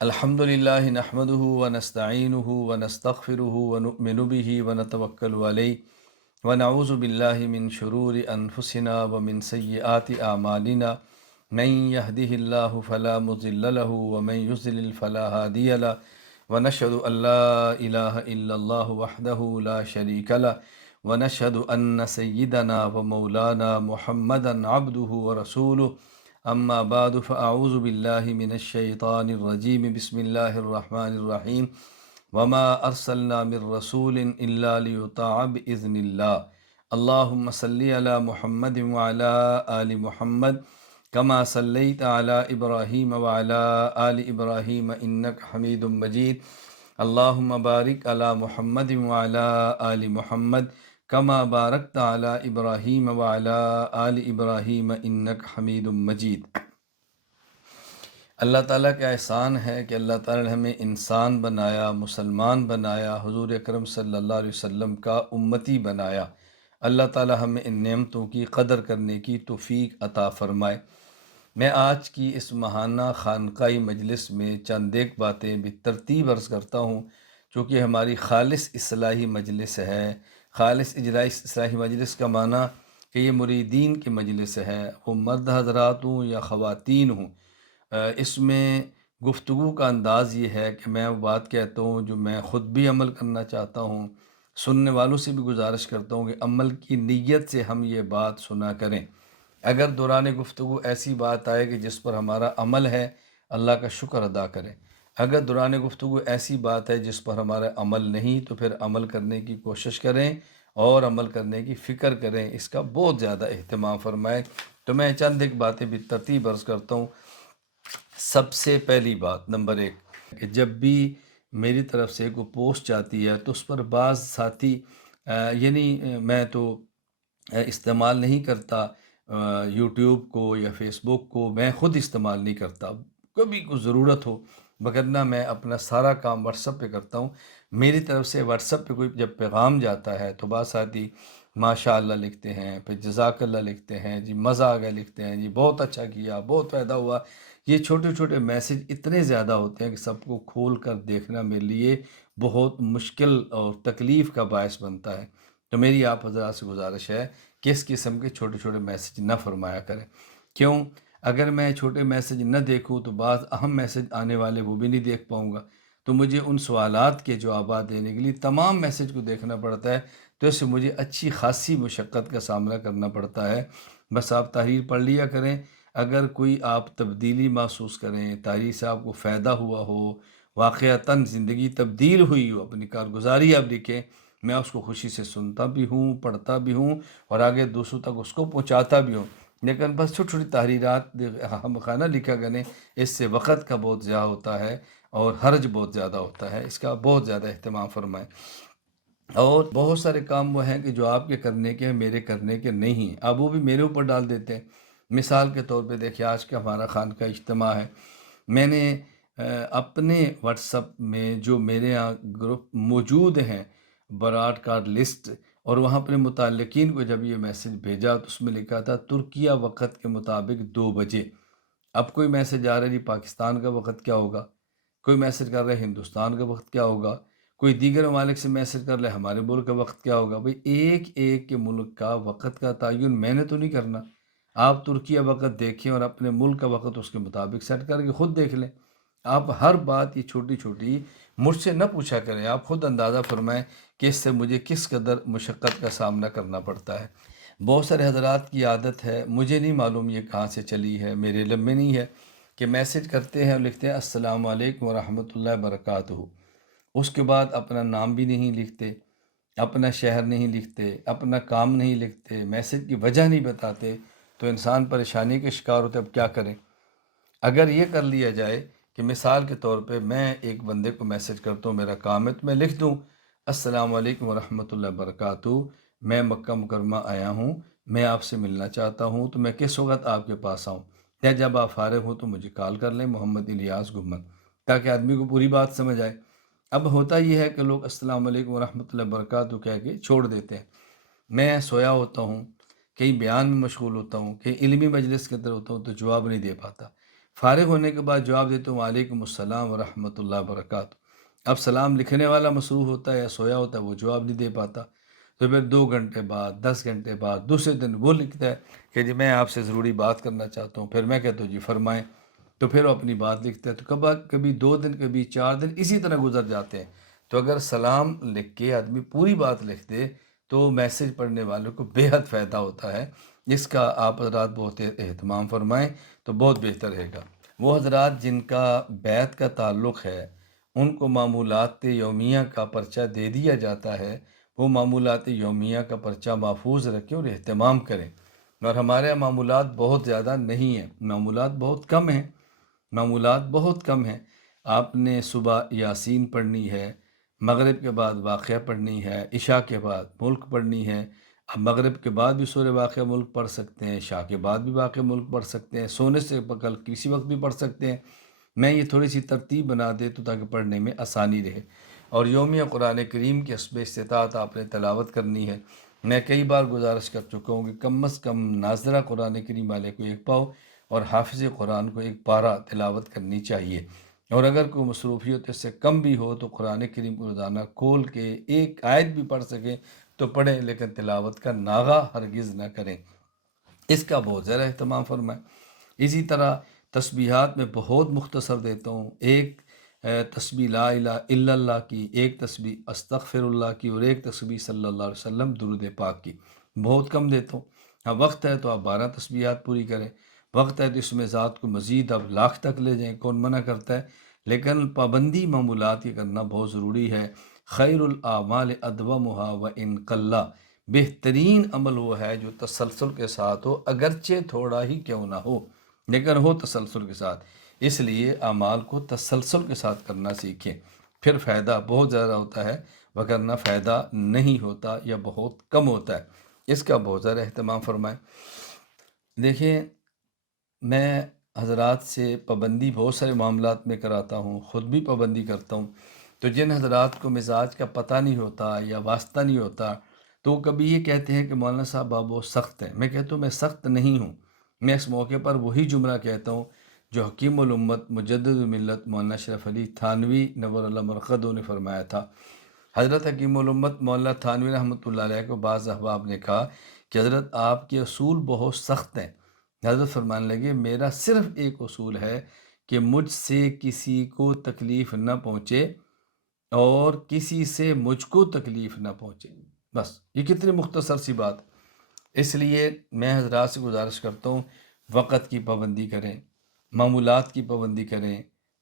الحمدللہ نحمدہ ونستعینہ ونستغفرہ ونؤمن بہ ونتوکل علیہ ونعوذ باللہ من شرور انفسنا ومن سیئات اعمالنا من یہدہ اللہ فلا مضل لہ ومن یضلل فلا ہادی لہ ونشہد ان لا الہ الا اللہ وحدہ لا شریک لہ ونشہد ان سیدنا ومولانا محمدا عبدہ ورسولہ اما بعد فاعوذ باللہ من الشیطان الرجیم بسم اللہ الرحمن الرحیم وما ارسلنا من رسول الا لیطاع باذن اللہ اللہم صلی علی محمد وعلی آل محمد کما صلیت علی ابراہیم وعلی آل ابراہیم انک حمید مجید اللہم بارک علی محمد وعلی آل محمد کما بارکت علی ابراہیم وعلی آل ابراہیم انک حمید مجید۔ اللہ تعالیٰ کا احسان ہے کہ اللہ تعالیٰ نے ہمیں انسان بنایا، مسلمان بنایا، حضور اکرم صلی اللہ علیہ وسلم کا امتی بنایا۔ اللہ تعالیٰ ہمیں ان نعمتوں کی قدر کرنے کی توفیق عطا فرمائے۔ میں آج کی اس ماہانہ خانقاہی مجلس میں چند ایک باتیں بالترتیب عرض کرتا ہوں، چونکہ ہماری خالص اصلاحی مجلس ہے۔ خالص اصلاحی مجلس کا معنی کہ یہ مریدین کی مجلس ہے، وہ مرد حضرات ہوں یا خواتین ہوں۔ اس میں گفتگو کا انداز یہ ہے کہ میں وہ بات کہتا ہوں جو میں خود بھی عمل کرنا چاہتا ہوں، سننے والوں سے بھی گزارش کرتا ہوں کہ عمل کی نیت سے ہم یہ بات سنا کریں۔ اگر دوران گفتگو ایسی بات آئے کہ جس پر ہمارا عمل ہے، اللہ کا شکر ادا کریں۔ اگر دوران گفتگو ایسی بات ہے جس پر ہمارا عمل نہیں، تو پھر عمل کرنے کی کوشش کریں اور عمل کرنے کی فکر کریں، اس کا بہت زیادہ اہتمام فرمائیں۔ تو میں چند ایک باتیں بالترتیب عرض کرتا ہوں۔ سب سے پہلی بات نمبر 1 کہ جب بھی میری طرف سے کوئی پوسٹ جاتی ہے تو اس پر بعض ساتھی میں تو استعمال نہیں کرتا یوٹیوب کو یا فیس بک کو، میں خود استعمال نہیں کرتا، کبھی کوئی ضرورت ہو، وگرنہ میں اپنا سارا کام واٹس ایپ پہ کرتا ہوں۔ میری طرف سے واٹس ایپ پہ کوئی جب پیغام جاتا ہے تو بعض ساتھی ماشاء اللہ لکھتے ہیں، پھر جزاک اللہ لکھتے ہیں، جی مزہ آ گیا لکھتے ہیں، جی بہت اچھا کیا، بہت فائدہ ہوا۔ یہ چھوٹے چھوٹے میسج اتنے زیادہ ہوتے ہیں کہ سب کو کھول کر دیکھنا میرے لیے بہت مشکل اور تکلیف کا باعث بنتا ہے۔ تو میری آپ حضرات سے گزارش ہے کہ اس قسم کے چھوٹے چھوٹے میسج نہ فرمایا کریں۔ کیوں؟ اگر میں چھوٹے میسج نہ دیکھوں تو بعض اہم میسج آنے والے وہ بھی نہیں دیکھ پاؤں گا، تو مجھے ان سوالات کے جوابات دینے کے لیے تمام میسج کو دیکھنا پڑتا ہے، تو اس سے مجھے اچھی خاصی مشقت کا سامنا کرنا پڑتا ہے۔ بس آپ تحریر پڑھ لیا کریں، اگر کوئی آپ تبدیلی محسوس کریں، تحریر سے آپ کو فائدہ ہوا ہو، واقعتاً زندگی تبدیل ہوئی ہو، اپنی کارگزاری آپ لکھیں، میں اس کو خوشی سے سنتا بھی ہوں، پڑھتا بھی ہوں اور آگے دوسروں تک اس کو پہنچاتا بھی ہوں۔ لیکن بس چھوٹی چھوٹی تحریرات ہم خانہ لکھا کریں، اس سے وقت کا بہت ضیاع ہوتا ہے اور حرج بہت زیادہ ہوتا ہے، اس کا بہت زیادہ اہتمام فرمائیں۔ اور بہت سارے کام وہ ہیں کہ جو آپ کے کرنے کے ہیں، میرے کرنے کے نہیں ہیں، آپ وہ بھی میرے اوپر ڈال دیتے ہیں۔ مثال کے طور پہ دیکھیں، آج کا ہمارا خان کا اجتماع ہے، میں نے اپنے واٹس ایپ میں جو میرے ہاں گروپ موجود ہیں، براڈ کارڈ لسٹ، اور وہاں پر متعلقین کو جب یہ میسج بھیجا تو اس میں لکھا تھا ترکیہ وقت کے مطابق 2 بجے۔ اب کوئی میسج آ رہا ہے جی پاکستان کا وقت کیا ہوگا، کوئی میسج کر رہا ہے ہندوستان کا وقت کیا ہوگا، کوئی دیگر ممالک سے میسج کر لے ہمارے ملک کا وقت کیا ہوگا۔ بھئی ایک ایک کے ملک کا وقت کا تعین میں نے تو نہیں کرنا۔ آپ ترکیہ وقت دیکھیں اور اپنے ملک کا وقت اس کے مطابق سیٹ کر کے خود دیکھ لیں۔ آپ ہر بات یہ چھوٹی چھوٹی مجھ سے نہ پوچھا کریں، آپ خود اندازہ فرمائیں کہ اس سے مجھے کس قدر مشقت کا سامنا کرنا پڑتا ہے۔ بہت سارے حضرات کی عادت ہے، مجھے نہیں معلوم یہ کہاں سے چلی ہے، میرے علم میں نہیں ہے، کہ میسج کرتے ہیں اور لکھتے ہیں السلام علیکم ورحمۃ اللہ وبرکاتہ، اس کے بعد اپنا نام بھی نہیں لکھتے، اپنا شہر نہیں لکھتے، اپنا کام نہیں لکھتے، میسج کی وجہ نہیں بتاتے، تو انسان پریشانی کے شکار ہوتے۔ اب کیا کریں؟ اگر یہ کر لیا جائے کہ مثال کے طور پہ میں ایک بندے کو میسج کرتا ہوں، میرا کام ہے، تو میں لکھ دوں السلام علیکم ورحمۃ اللہ وبرکاتہ، میں مکہ مکرمہ آیا ہوں، میں آپ سے ملنا چاہتا ہوں، تو میں کس وقت آپ کے پاس آؤں، یا جب آپ فارغ ہوں تو مجھے کال کر لیں، محمد الیاس گھمن، تاکہ آدمی کو پوری بات سمجھ آئے۔ اب ہوتا یہ ہے کہ لوگ السلام علیکم ورحمۃ اللہ وبرکاتہ کہہ کے چھوڑ دیتے ہیں۔ میں سویا ہوتا ہوں، کہیں بیان میں مشغول ہوتا ہوں، کہیں علمی مجلس کے اندر ہوتا ہوں، تو جواب نہیں دے پاتا۔ فارغ ہونے کے بعد جواب دیتے ہوں وعلیکم السلام ورحمۃ اللہ وبرکاتہ۔ اب سلام لکھنے والا مصروف ہوتا ہے یا سویا ہوتا ہے، وہ جواب نہیں دے پاتا، تو پھر 2 گھنٹے بعد 10 گھنٹے بعد دوسرے دن وہ لکھتا ہے کہ جی میں آپ سے ضروری بات کرنا چاہتا ہوں، پھر میں کہتا ہوں جی فرمائیں، تو پھر وہ اپنی بات لکھتا ہے، تو کبھی 2 دن کبھی 4 دن اسی طرح گزر جاتے ہیں۔ تو اگر سلام لکھ کے آدمی پوری بات لکھ دے تو میسج پڑھنے والوں کو بے حد فائدہ ہوتا ہے، اس کا آپ حضرات بہت اہتمام فرمائیں تو بہت بہتر رہے گا۔ وہ حضرات جن کا بیت کا تعلق ہے ان کو معمولات یومیہ کا پرچہ دے دیا جاتا ہے، وہ معمولات یومیہ کا پرچہ محفوظ رکھیں اور اہتمام کریں۔ اور ہمارے یہاں معمولات بہت زیادہ نہیں ہیں، معمولات بہت کم ہیں، معمولات بہت کم ہیں۔ آپ نے صبح یاسین پڑھنی ہے، مغرب کے بعد واقعہ پڑھنی ہے، عشاء کے بعد ملک پڑھنی ہے۔ اب مغرب کے بعد بھی سورہ واقعہ ملک پڑھ سکتے ہیں، عشاء کے بعد بھی واقعہ ملک پڑھ سکتے ہیں، سونے سے کل کسی وقت بھی پڑھ سکتے ہیں۔ میں یہ تھوڑی سی ترتیب بنا دے تو تاکہ پڑھنے میں آسانی رہے۔ اور یومیہ قرآن کریم کی حسب استطاعت آپ نے تلاوت کرنی ہے۔ میں کئی بار گزارش کر چکا ہوں کہ کم از کم ناظرہ قرآن کریم والے کو 1 پاؤ اور حافظ قرآن کو 1 پارہ تلاوت کرنی چاہیے۔ اور اگر کوئی مصروفیت اس سے کم بھی ہو تو قرآن کریم کو روزانہ کھول کے 1 آیت بھی پڑھ سکیں تو پڑھیں، لیکن تلاوت کا ناغہ ہرگز نہ کریں، اس کا بہت زیادہ اہتمام فرمائیں۔ اسی طرح تسبیحات میں بہت مختصر دیتا ہوں، ایک تسبیح لا الہ الا اللہ کی، ایک تسبیح استغفر اللہ کی، اور ایک تسبیح صلی اللہ علیہ وسلم درود پاک کی، بہت کم دیتا ہوں۔ ہاں وقت ہے تو آپ 12 تسبیحات پوری کریں، وقت ہے تو اس میں ذات کو مزید اب لاکھ تک لے جائیں، کون منع کرتا ہے؟ لیکن پابندی معمولات کی کرنا بہت ضروری ہے۔ خیر الاعمال ادومها وان قل، بہترین عمل وہ ہے جو تسلسل کے ساتھ ہو، اگرچہ تھوڑا ہی کیوں نہ ہو لیکن ہو تسلسل کے ساتھ۔ اس لیے اعمال کو تسلسل کے ساتھ کرنا سیکھیں، پھر فائدہ بہت زیادہ ہوتا ہے، وگرنہ فائدہ نہیں ہوتا یا بہت کم ہوتا ہے۔ اس کا بہت زیادہ اہتمام فرمائیں۔ دیکھیں میں حضرات سے پابندی بہت سارے معاملات میں کراتا ہوں، خود بھی پابندی کرتا ہوں، تو جن حضرات کو مزاج کا پتہ نہیں ہوتا یا واسطہ نہیں ہوتا تو وہ کبھی یہ کہتے ہیں کہ مولانا صاحب آپ بہت سخت ہیں۔ میں کہتا ہوں میں سخت نہیں ہوں، میں اس موقع پر وہی جملہ کہتا ہوں جو حکیم الامت مجدد الملت مولانا اشرف علی تھانوی نور اللہ مرقدہ نے فرمایا تھا۔ حضرت حکیم الامت مولانا تھانوی رحمۃ اللہ علیہ کو بعض احباب نے کہا کہ حضرت آپ کے اصول بہت سخت ہیں۔ حضرت فرمانے لگے میرا صرف ایک اصول ہے کہ مجھ سے کسی کو تکلیف نہ پہنچے اور کسی سے مجھ کو تکلیف نہ پہنچے، بس یہ کتنی مختصر سی بات۔ اس لیے میں حضرات سے گزارش کرتا ہوں وقت کی پابندی کریں، معمولات کی پابندی کریں،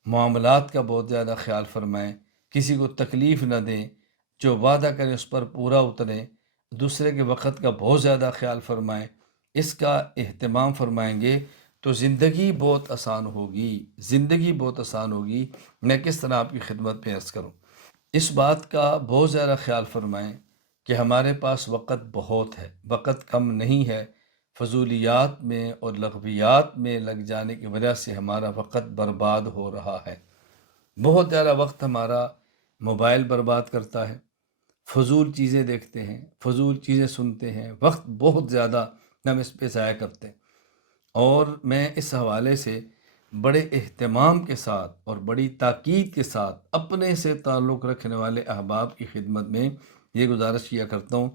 معاملات کا بہت زیادہ خیال فرمائیں، کسی کو تکلیف نہ دیں، جو وعدہ کریں اس پر پورا اتریں، دوسرے کے وقت کا بہت زیادہ خیال فرمائیں۔ اس کا اہتمام فرمائیں گے تو زندگی بہت آسان ہوگی، زندگی بہت آسان ہوگی۔ میں کس طرح آپ کی خدمت پہ عرض کروں، اس بات کا بہت زیادہ خیال فرمائیں کہ ہمارے پاس وقت بہت ہے، وقت کم نہیں ہے۔ فضولیات میں اور لغویات میں لگ جانے کی وجہ سے ہمارا وقت برباد ہو رہا ہے، بہت زیادہ وقت ہمارا موبائل برباد کرتا ہے، فضول چیزیں دیکھتے ہیں، فضول چیزیں سنتے ہیں، وقت بہت زیادہ ہم اس پہ ضائع کرتے ہیں۔ اور میں اس حوالے سے بڑے اہتمام کے ساتھ اور بڑی تاکید کے ساتھ اپنے سے تعلق رکھنے والے احباب کی خدمت میں یہ گزارش کیا کرتا ہوں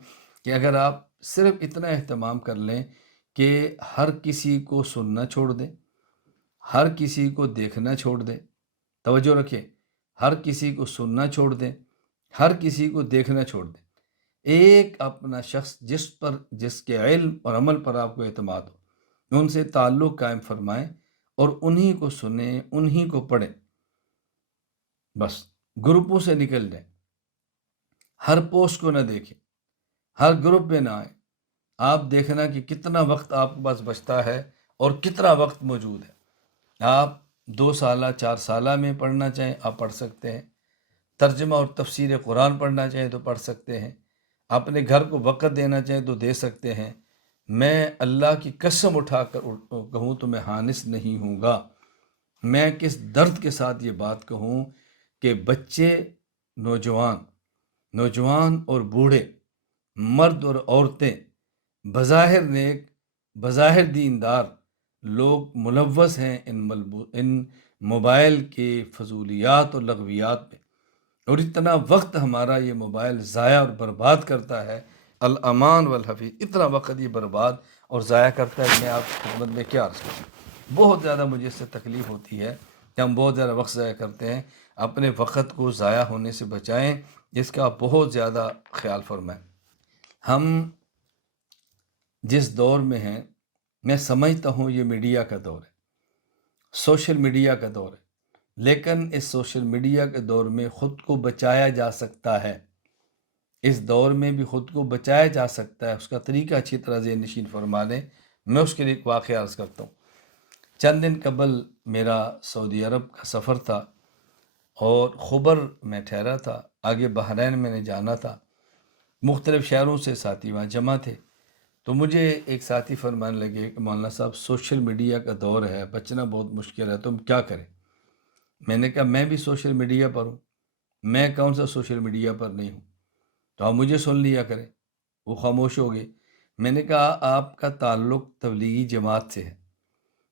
کہ اگر آپ صرف اتنا اہتمام کر لیں کہ ہر کسی کو سننا چھوڑ دیں، ہر کسی کو دیکھنا چھوڑ دیں، توجہ رکھیں، ہر کسی کو سننا چھوڑ دیں، ہر کسی کو دیکھنا چھوڑ دیں، ایک اپنا شخص جس کے علم اور عمل پر آپ کو اعتماد ہو ان سے تعلق قائم فرمائیں اور انہی کو سنیں، انہی کو پڑھیں، بس گروپوں سے نکل جائیں، ہر پوسٹ کو نہ دیکھیں، ہر گروپ میں نہ آئیں۔ آپ دیکھنا کہ کتنا وقت آپ کے پاس بچتا ہے اور کتنا وقت موجود ہے۔ آپ 2 سالہ 4 سالہ میں پڑھنا چاہیں آپ پڑھ سکتے ہیں، ترجمہ اور تفسیر قرآن پڑھنا چاہیں تو پڑھ سکتے ہیں، اپنے گھر کو وقت دینا چاہیں تو دے سکتے ہیں۔ میں اللہ کی قسم اٹھا کر کہوں تو میں حانث نہیں ہوں گا، میں کس درد کے ساتھ یہ بات کہوں کہ بچے، نوجوان اور بوڑھے، مرد اور عورتیں، بظاہر نیک، بظاہر دیندار، لوگ ملوث ہیں ان موبائل کے فضولیات اور لغویات میں، اور اتنا وقت ہمارا یہ موبائل ضائع اور برباد کرتا ہے، الامان والحفیظ، اتنا وقت یہ برباد اور ضائع کرتا ہے کہ میں آپ کی خدمت میں کیا عرض کروں۔ بہت زیادہ مجھے اس سے تکلیف ہوتی ہے کہ ہم بہت زیادہ وقت ضائع کرتے ہیں۔ اپنے وقت کو ضائع ہونے سے بچائیں، اس کا بہت زیادہ خیال فرمائیں۔ ہم جس دور میں ہیں، میں سمجھتا ہوں یہ میڈیا کا دور ہے، سوشل میڈیا کا دور ہے، لیکن اس سوشل میڈیا کے دور میں خود کو بچایا جا سکتا ہے، اس دور میں بھی خود کو بچایا جا سکتا ہے۔ اس کا طریقہ اچھی طرح ذہن نشین فرما لیں۔ میں اس کے لیے ایک واقعہ عرض کرتا ہوں۔ چند دن قبل میرا سعودی عرب کا سفر تھا اور خبر میں ٹھہرا تھا، آگے بحرین میں نے جانا تھا، مختلف شہروں سے ساتھی وہاں جمع تھے۔ تو مجھے ایک ساتھی فرمانے لگے کہ مولانا صاحب سوشل میڈیا کا دور ہے، بچنا بہت مشکل ہے، تم کیا کریں؟ میں نے کہا میں بھی سوشل میڈیا پر ہوں، میں کون سا سوشل میڈیا پر نہیں ہوں، تو آپ مجھے سن لیا کریں۔ وہ خاموش ہو گئے۔ میں نے کہا آپ کا تعلق تبلیغی جماعت سے ہے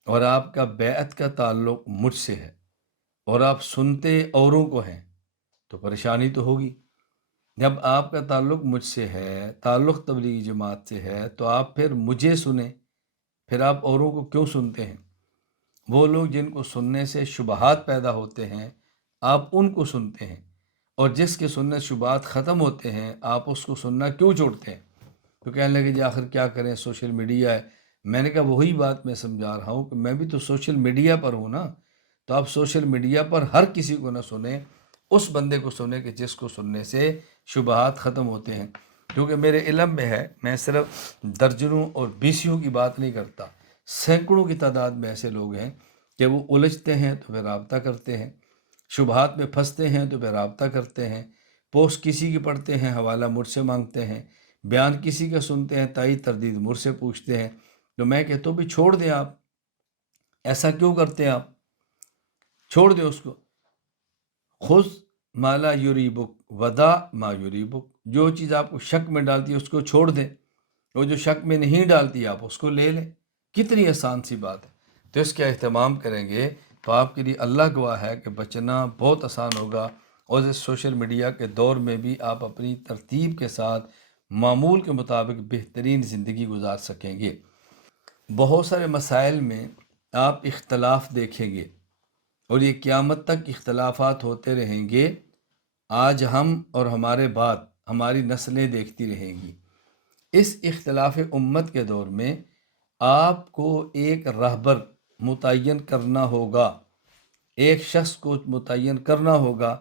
اور آپ کا بیعت کا تعلق مجھ سے ہے، اور آپ سنتے اوروں کو ہیں، تو پریشانی تو ہوگی۔ جب آپ کا تعلق مجھ سے ہے، تعلق تبلیغی جماعت سے ہے، تو آپ پھر مجھے سنیں، پھر آپ اوروں کو کیوں سنتے ہیں؟ وہ لوگ جن کو سننے سے شبہات پیدا ہوتے ہیں، آپ ان کو سنتے ہیں، اور جس کے سننے شبہات ختم ہوتے ہیں، آپ اس کو سننا کیوں چھوڑتے ہیں؟ تو کہنے لگے جی آخر کیا کریں، سوشل میڈیا ہے۔ میں نے کہا وہی بات میں سمجھا رہا ہوں کہ میں بھی تو سوشل میڈیا پر ہوں نا، تو آپ سوشل میڈیا پر ہر کسی کو نہ سنیں، اس بندے کو سنیں کہ جس کو سننے سے شبہات ختم ہوتے ہیں۔ کیونکہ میرے علم میں ہے، میں صرف درجنوں اور بیسیوں کی بات نہیں کرتا، سینکڑوں کی تعداد میں ایسے لوگ ہیں کہ وہ الجھتے ہیں تو پھر رابطہ کرتے ہیں، شبہات میں پھنستے ہیں تو پھر رابطہ کرتے ہیں، پوسٹ کسی کی پڑھتے ہیں، حوالہ مجھ سے مانگتے ہیں، بیان کسی کا سنتے ہیں، تائید تردید مجھ سے پوچھتے ہیں۔ تو میں کہتا ہوں بھی چھوڑ دیں، آپ ایسا کیوں کرتے ہیں؟ آپ چھوڑ دیں اس کو۔ خذ ما لا یریبک ودع ما یریبک، جو چیز آپ کو شک میں ڈالتی ہے اس کو چھوڑ دیں، وہ جو شک میں نہیں ڈالتی آپ اس کو لے لیں۔ کتنی آسان سی بات ہے۔ تو اس کا اہتمام کریں گے تو آپ کے لیے اللہ گواہ ہے کہ بچنا بہت آسان ہوگا، اور اس سوشل میڈیا کے دور میں بھی آپ اپنی ترتیب کے ساتھ معمول کے مطابق بہترین زندگی گزار سکیں گے۔ بہت سارے مسائل میں آپ اختلاف دیکھیں گے، اور یہ قیامت تک اختلافات ہوتے رہیں گے۔ آج ہم اور ہمارے بعد ہماری نسلیں دیکھتی رہیں گی۔ اس اختلاف امت کے دور میں آپ کو ایک رہبر متعین کرنا ہوگا، ایک شخص کو متعین کرنا ہوگا،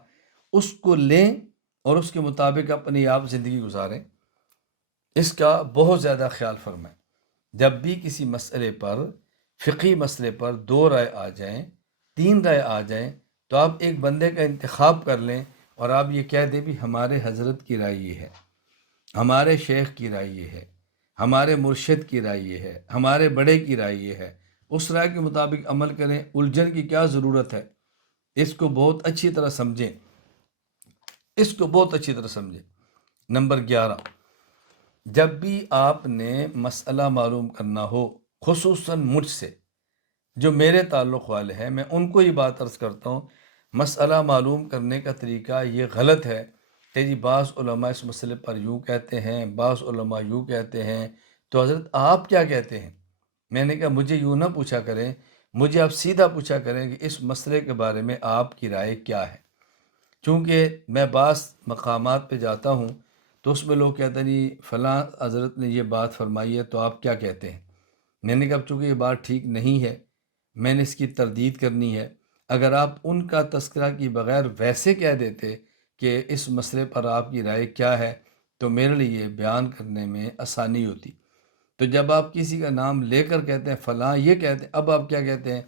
اس کو لیں اور اس کے مطابق اپنی آپ زندگی گزاریں۔ اس کا بہت زیادہ خیال فرمائیں۔ جب بھی کسی مسئلے پر، فقہی مسئلے پر دو رائے آ جائیں، تین رائے آ جائیں، تو آپ ایک بندے کا انتخاب کر لیں اور آپ یہ کہہ دیں بھی ہمارے حضرت کی رائے یہ ہے، ہمارے شیخ کی رائے یہ ہے، ہمارے مرشد کی رائے یہ ہے، ہمارے بڑے کی رائے یہ ہے، اس رائے کے مطابق عمل کریں۔ الجھن کی کیا ضرورت ہے؟ اس کو بہت اچھی طرح سمجھیں، اس کو بہت اچھی طرح سمجھیں۔ نمبر 11، جب بھی آپ نے مسئلہ معلوم کرنا ہو، خصوصاً مجھ سے، جو میرے تعلق والے ہیں، میں ان کو یہ بات عرض کرتا ہوں، مسئلہ معلوم کرنے کا طریقہ یہ غلط ہے کہ جی بعض علماء اس مسئلے پر یوں کہتے ہیں، بعض علماء یوں کہتے ہیں، تو حضرت آپ کیا کہتے ہیں؟ میں نے کہا مجھے یوں نہ پوچھا کریں، مجھے آپ سیدھا پوچھا کریں کہ اس مسئلے کے بارے میں آپ کی رائے کیا ہے۔ چونکہ میں بعض مقامات پہ جاتا ہوں تو اس میں لوگ کہتے ہیں جی فلاں حضرت نے یہ بات فرمائی ہے تو آپ کیا کہتے ہیں؟ میں نے کہا چونکہ یہ بات ٹھیک نہیں ہے، میں نے اس کی تردید کرنی ہے۔ اگر آپ ان کا تذکرہ کی بغیر ویسے کہہ دیتے کہ اس مسئلے پر آپ کی رائے کیا ہے، تو میرے لیے بیان کرنے میں آسانی ہوتی۔ تو جب آپ کسی کا نام لے کر کہتے ہیں فلاں یہ کہتے ہیں، اب آپ کیا کہتے ہیں؟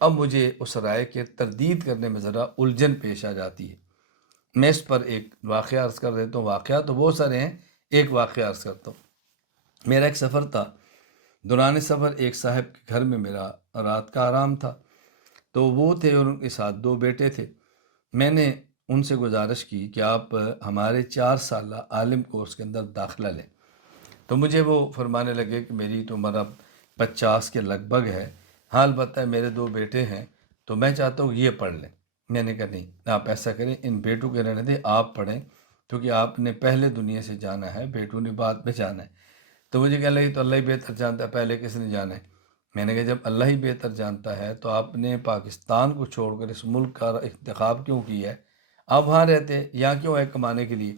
اب مجھے اس رائے کے تردید کرنے میں ذرا الجھن پیش آ جاتی ہے۔ میں اس پر ایک واقعہ عرض کر دیتا ہوں، واقعہ تو بہت سارے ہیں، ایک واقعہ عرض کرتا ہوں۔ میرا ایک سفر تھا، دوران سفر ایک صاحب کے گھر میں میرا رات کا آرام تھا، تو وہ تھے اور ان کے ساتھ دو بیٹے تھے۔ میں نے ان سے گزارش کی کہ آپ ہمارے 4 سالہ عالم کورس کے اندر داخلہ لیں، تو مجھے وہ فرمانے لگے کہ میری تو عمر اب 50 کے لگ بھگ ہے، حال بتائے میرے 2 بیٹے ہیں تو میں چاہتا ہوں یہ پڑھ لیں۔ میں نے کہا نہیں، آپ ایسا کریں، ان بیٹوں کے رہنے دیں، آپ پڑھیں، کیونکہ آپ نے پہلے دنیا سے جانا ہے، بیٹوں نے بعد میں جانا ہے۔ تو مجھے کہنے لگی تو اللہ ہی بہتر جانتا ہے، پہلے کس نے جانا ہے؟ میں نے کہا جب اللہ ہی بہتر جانتا ہے تو آپ نے پاکستان کو چھوڑ کر اس ملک کا انتخاب کیوں کیا ہے؟ آپ وہاں رہتے، یہاں کیوں ہے کمانے کے لیے؟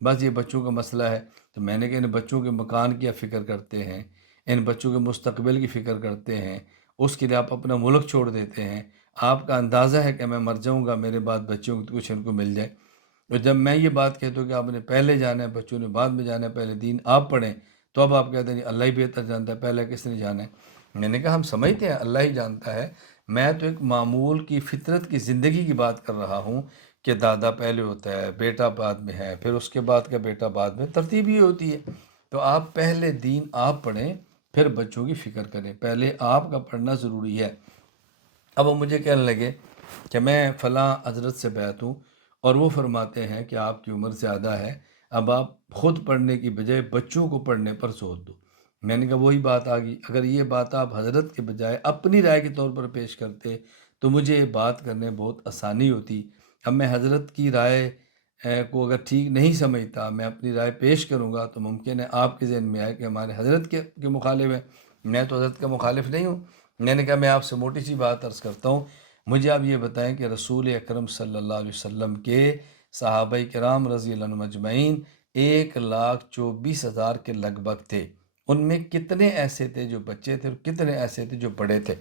بس یہ بچوں کا مسئلہ ہے۔ تو میں نے کہا ان بچوں کے مکان کی آپ فکر کرتے ہیں، ان بچوں کے مستقبل کی فکر کرتے ہیں، اس کے لیے آپ اپنا ملک چھوڑ دیتے ہیں۔ آپ کا اندازہ ہے کہ میں مر جاؤں گا، میرے بعد بچوں کو کچھ ان کو مل جائے۔ اور جب میں یہ بات کہتا ہوں کہ آپ نے پہلے جانا ہے، بچوں نے بعد میں جانا ہے، پہلے دین آپ پڑھیں، تو اب آپ کہتے ہیں اللہ ہی بہتر جانتا ہے، پہلے کس نے جانا ہے؟ میں نے کہا ہم سمجھتے ہیں اللہ ہی جانتا ہے، میں تو ایک معمول کی فطرت کی زندگی کی بات کر رہا ہوں کہ دادا پہلے ہوتا ہے، بیٹا بعد میں ہے، پھر اس کے بعد کا بیٹا بعد میں، ترتیب ہی ہوتی ہے۔ تو آپ پہلے دین آپ پڑھیں، پھر بچوں کی فکر کریں، پہلے آپ کا پڑھنا ضروری ہے۔ اب وہ مجھے کہنے لگے کہ میں فلاں حضرت سے بیعت ہوں اور وہ فرماتے ہیں کہ آپ کی عمر زیادہ ہے، اب آپ خود پڑھنے کی بجائے بچوں کو پڑھنے پر زور دو۔ میں نے کہا وہی بات آ گئی، اگر یہ بات آپ حضرت کے بجائے اپنی رائے کے طور پر پیش کرتے تو مجھے یہ بات کرنے بہت آسانی ہوتی۔ اب میں حضرت کی رائے کو اگر ٹھیک نہیں سمجھتا، میں اپنی رائے پیش کروں گا تو ممکن ہے آپ کے ذہن میں آئے کہ ہمارے حضرت کے مخالف ہے۔ میں تو حضرت کا مخالف نہیں ہوں۔ میں نے کہا میں آپ سے موٹی سی بات عرض کرتا ہوں، مجھے آپ یہ بتائیں کہ رسول اکرم صلی اللہ علیہ وسلم کے صحابہ کرام رضی اللہ عنہم اجمعین 1,24,000 کے لگ بھگ تھے۔ ان میں کتنے ایسے تھے جو بچے تھے اور کتنے ایسے تھے جو بڑے تھے؟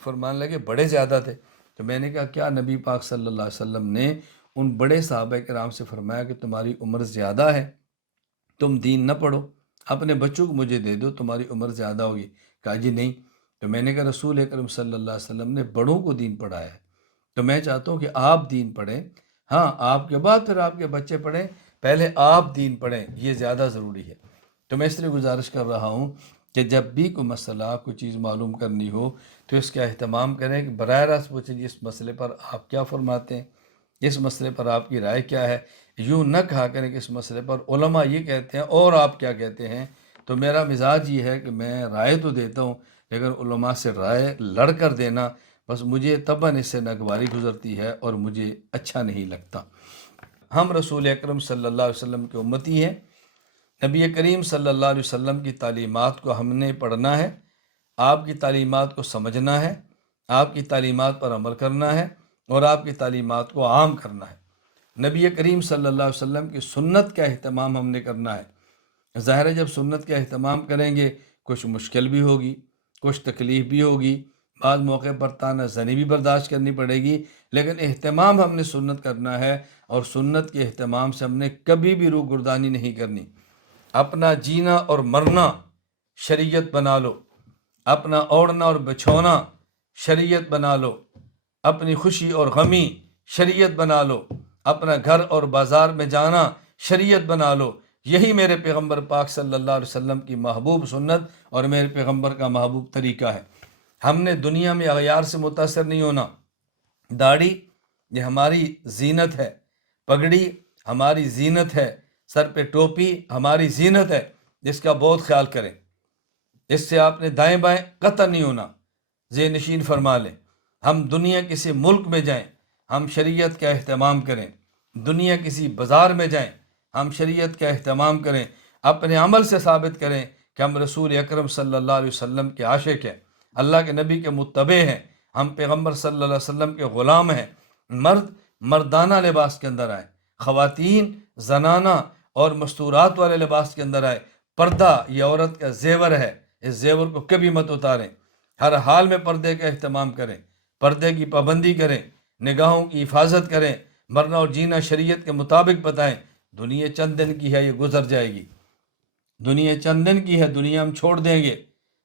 فرمان لگے بڑے زیادہ تھے۔ تو میں نے کہا کیا نبی پاک صلی اللہ علیہ وسلم نے ان بڑے صحابہ کرام سے فرمایا کہ تمہاری عمر زیادہ ہے، تم دین نہ پڑھو، اپنے بچوں کو مجھے دے دو، تمہاری عمر زیادہ ہوگی؟ کہا جی نہیں۔ تو میں نے کہا رسول اکرم صلی اللہ علیہ وسلم نے بڑوں کو دین پڑھایا ہے، تو میں چاہتا ہوں کہ آپ دین پڑھیں، ہاں آپ کے بعد پھر آپ کے بچے پڑھیں، پہلے آپ دین پڑھیں، یہ زیادہ ضروری ہے۔ تو میں اس لیے گزارش کر رہا ہوں کہ جب بھی کوئی مسئلہ، کوئی چیز معلوم کرنی ہو تو اس کا اہتمام کریں کہ براہ راست پوچھیں جی اس مسئلے پر آپ کیا فرماتے ہیں، اس مسئلے پر آپ کی رائے کیا ہے۔ یوں نہ کہا کریں کہ اس مسئلے پر علماء یہ کہتے ہیں اور آپ کیا کہتے ہیں۔ تو میرا مزاج یہ ہے کہ میں رائے تو دیتا ہوں، لیکن علماء سے رائے لڑ کر دینا بس مجھے طبعاً اس سے ناگواری گزرتی ہے اور مجھے اچھا نہیں لگتا۔ ہم رسول اکرم صلی اللہ علیہ وسلم کے امتی ہیں، نبی کریم صلی اللہ علیہ وسلم کی تعلیمات کو ہم نے پڑھنا ہے، آپ کی تعلیمات کو سمجھنا ہے، آپ کی تعلیمات پر عمل کرنا ہے اور آپ کی تعلیمات کو عام کرنا ہے۔ نبی کریم صلی اللہ علیہ وسلم کی سنت کا اہتمام ہم نے کرنا ہے۔ ظاہر ہے جب سنت کا اہتمام کریں گے کچھ مشکل بھی ہوگی، کچھ تکلیف بھی ہوگی، بعض موقع پر تانا زنی بھی برداشت کرنی پڑے گی، لیکن اہتمام ہم نے سنت کرنا ہے اور سنت کے اہتمام سے ہم نے کبھی بھی روگردانی نہیں کرنی۔ اپنا جینا اور مرنا شریعت بنا لو، اپنا اوڑھنا اور بچھونا شریعت بنا لو، اپنی خوشی اور غمی شریعت بنا لو، اپنا گھر اور بازار میں جانا شریعت بنا لو۔ یہی میرے پیغمبر پاک صلی اللہ علیہ وسلم کی محبوب سنت اور میرے پیغمبر کا محبوب طریقہ ہے۔ ہم نے دنیا میں اغیار سے متاثر نہیں ہونا۔ داڑھی یہ ہماری زینت ہے، پگڑی ہماری زینت ہے، سر پہ ٹوپی ہماری زینت ہے، جس کا بہت خیال کریں۔ اس سے آپ نے دائیں بائیں قطع نہیں ہونا، ذہن نشین فرما لیں۔ ہم دنیا کسی ملک میں جائیں ہم شریعت کا اہتمام کریں، دنیا کسی بازار میں جائیں ہم شریعت کا اہتمام کریں، اپنے عمل سے ثابت کریں کہ ہم رسول اکرم صلی اللہ علیہ وسلم کے عاشق ہیں، اللہ کے نبی کے متبع ہیں، ہم پیغمبر صلی اللہ علیہ وسلم کے غلام ہیں۔ مرد مردانہ لباس کے اندر آئے، خواتین زنانہ اور مستورات والے لباس کے اندر آئے۔ پردہ یہ عورت کا زیور ہے، اس زیور کو کبھی مت اتاریں، ہر حال میں پردے کا اہتمام کریں، پردے کی پابندی کریں، نگاہوں کی حفاظت کریں، مرنا اور جینا شریعت کے مطابق بتائیں۔ دنیا چند دن کی ہے، یہ گزر جائے گی، دنیا چند دن کی ہے، دنیا ہم چھوڑ دیں گے،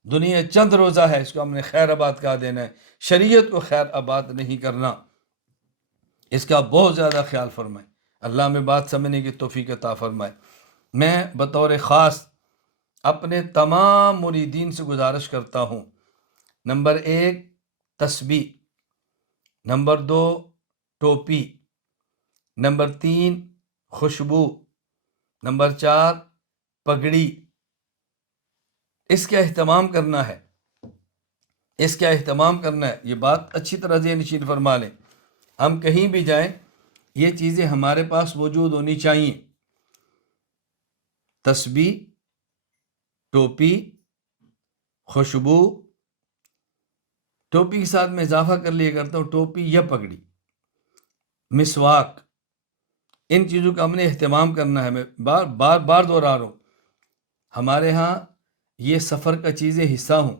دنیا چند روزہ ہے، اس کو ہم نے خیر آباد کہا دینا ہے، شریعت کو خیر آباد نہیں کرنا۔ اس کا بہت زیادہ خیال فرمائیں، اللہ میں بات سمجھنے کی توفیق عطا فرمائے۔ میں بطور خاص اپنے تمام مریدین سے گزارش کرتا ہوں، نمبر 1 تسبیح، نمبر 2 ٹوپی، نمبر 3 خوشبو، نمبر 4 پگڑی، اس کا اہتمام کرنا ہے۔ اس کا اہتمام کرنا ہے۔ یہ بات اچھی طرح ذہن نشین فرما لیں، ہم کہیں بھی جائیں یہ چیزیں ہمارے پاس موجود ہونی چاہیے۔ تسبیح، ٹوپی، خوشبو، ٹوپی کے ساتھ میں اضافہ کر لیا کرتا ہوں ٹوپی یا پگڑی، مسواک، ان چیزوں کا ہم نے اہتمام کرنا ہے۔ میں بار بار بار دوہرا رہا ہوں، ہمارے ہاں یہ سفر کا چیزیں حصہ ہوں،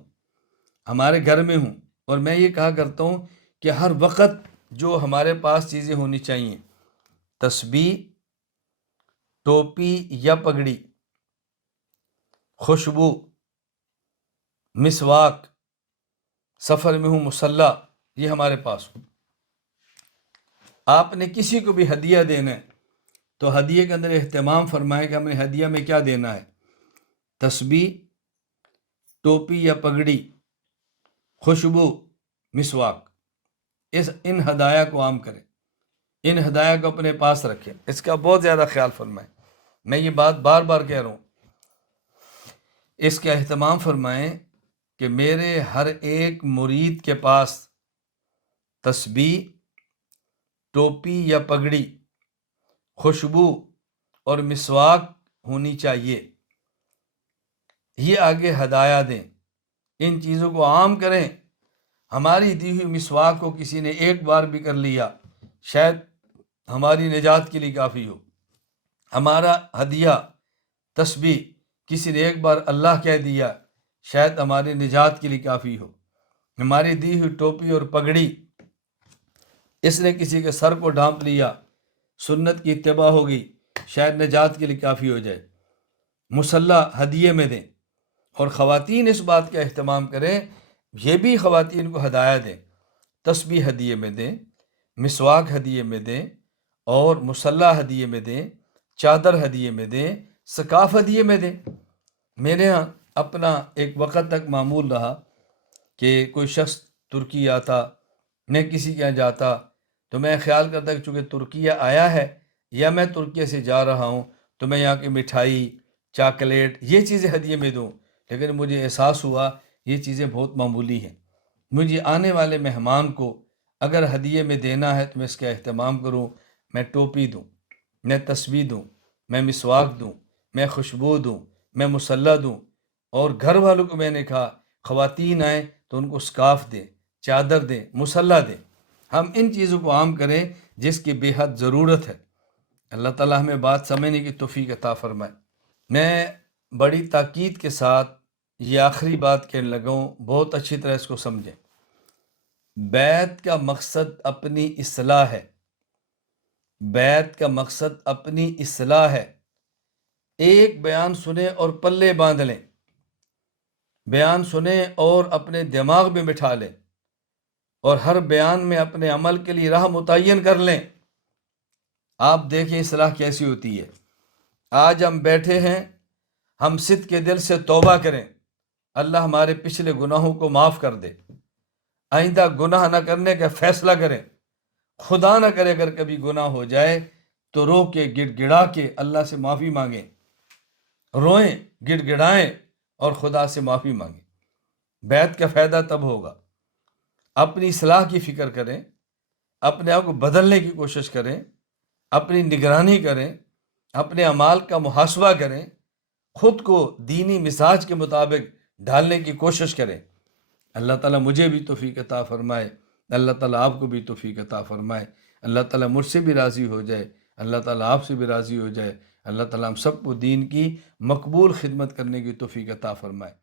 ہمارے گھر میں ہوں، اور میں یہ کہا کرتا ہوں کہ ہر وقت جو ہمارے پاس چیزیں ہونی چاہیے، تسبیح، ٹوپی یا پگڑی، خوشبو، مسواک، سفر میں ہوں مصلی، یہ ہمارے پاس ہو۔ آپ نے کسی کو بھی ہدیہ دینا ہے تو ہدیے کے اندر اہتمام فرمائے کہ ہمیں ہدیہ میں کیا دینا ہے۔ تسبیح، ٹوپی یا پگڑی، خوشبو، مسواک، ان ہدایہ کو عام کریں، ان ہدایہ کو اپنے پاس رکھیں، اس کا بہت زیادہ خیال فرمائیں۔ میں یہ بات بار بار کہہ رہا ہوں، اس کا اہتمام فرمائیں کہ میرے ہر ایک مرید کے پاس تسبیح، ٹوپی یا پگڑی، خوشبو اور مسواک ہونی چاہیے۔ یہ آگے ہدایہ دیں، ان چیزوں کو عام کریں۔ ہماری دی ہوئی مسواک کو کسی نے ایک بار بھی کر لیا، شاید ہماری نجات کے لیے کافی ہو۔ ہمارا ہدیہ تسبیح کسی نے ایک بار اللہ کہہ دیا، شاید ہماری نجات کے لیے کافی ہو۔ ہماری دی ہوئی ٹوپی اور پگڑی اس نے کسی کے سر کو ڈھانپ لیا، سنت کی اتباع ہو گئی، شاید نجات کے لیے کافی ہو جائے۔ مصلی ہدیے میں دیں، اور خواتین اس بات کا اہتمام کریں، یہ بھی خواتین کو ہدایہ دیں، تسبیح ہدیے میں دیں، مسواک ہدیے میں دیں، اور مصلی ہدیے میں دیں، چادر ہدیے میں دیں، سکاف ہدیے میں دیں۔ میرے ہاں اپنا ایک وقت تک معمول رہا کہ کوئی شخص ترکی آتا، میں کسی کے یہاں جاتا تو میں خیال کرتا کہ چونکہ ترکیہ آیا ہے یا میں ترکیہ سے جا رہا ہوں تو میں یہاں کی مٹھائی، چاکلیٹ، یہ چیزیں ہدیے میں دوں، لیکن مجھے احساس ہوا یہ چیزیں بہت معمولی ہیں۔ مجھے آنے والے مہمان کو اگر ہدیے میں دینا ہے تو میں اس کا اہتمام کروں، میں ٹوپی دوں، میں تسبیح دوں، میں مسواک دوں، میں خوشبو دوں، میں مصلی دوں، اور گھر والوں کو میں نے کہا خواتین آئیں تو ان کو سکارف دیں، چادر دیں، مصلی دیں۔ ہم ان چیزوں کو عام کریں جس کی بے حد ضرورت ہے۔ اللہ تعالیٰ ہمیں بات سمجھنے کی توفیق عطا فرمائے۔ میں بڑی تاکید کے ساتھ یہ آخری بات کہنے لگا ہوں، بہت اچھی طرح اس کو سمجھیں۔ بیعت کا مقصد اپنی اصلاح ہے، بیعت کا مقصد اپنی اصلاح ہے۔ ایک بیان سنیں اور پلے باندھ لیں، بیان سنیں اور اپنے دماغ میں بٹھا لیں، اور ہر بیان میں اپنے عمل کے لیے راہ متعین کر لیں۔ آپ دیکھیں اصلاح کیسی ہوتی ہے۔ آج ہم بیٹھے ہیں، ہم صدق کے دل سے توبہ کریں، اللہ ہمارے پچھلے گناہوں کو معاف کر دے، آئندہ گناہ نہ کرنے کا فیصلہ کریں۔ خدا نہ کرے اگر کبھی گناہ ہو جائے تو رو کے گڑ گڑا کے اللہ سے معافی مانگیں، روئیں، گڑ گڑائیں اور خدا سے معافی مانگیں۔ بیعت کا فائدہ تب ہوگا۔ اپنی اصلاح کی فکر کریں، اپنے آپ کو بدلنے کی کوشش کریں، اپنی نگرانی کریں، اپنے اعمال کا محاسبہ کریں، خود کو دینی مزاج کے مطابق ڈھالنے کی کوشش کریں۔ اللہ تعالیٰ مجھے بھی توفیق عطا فرمائے، اللہ تعالیٰ آپ کو بھی توفیق عطا فرمائے، اللہ تعالیٰ مجھ سے بھی راضی ہو جائے، اللہ تعالیٰ آپ سے بھی راضی ہو جائے، اللہ تعالیٰ ہم سب کو دین کی مقبول خدمت کرنے کی توفیق عطا فرمائے۔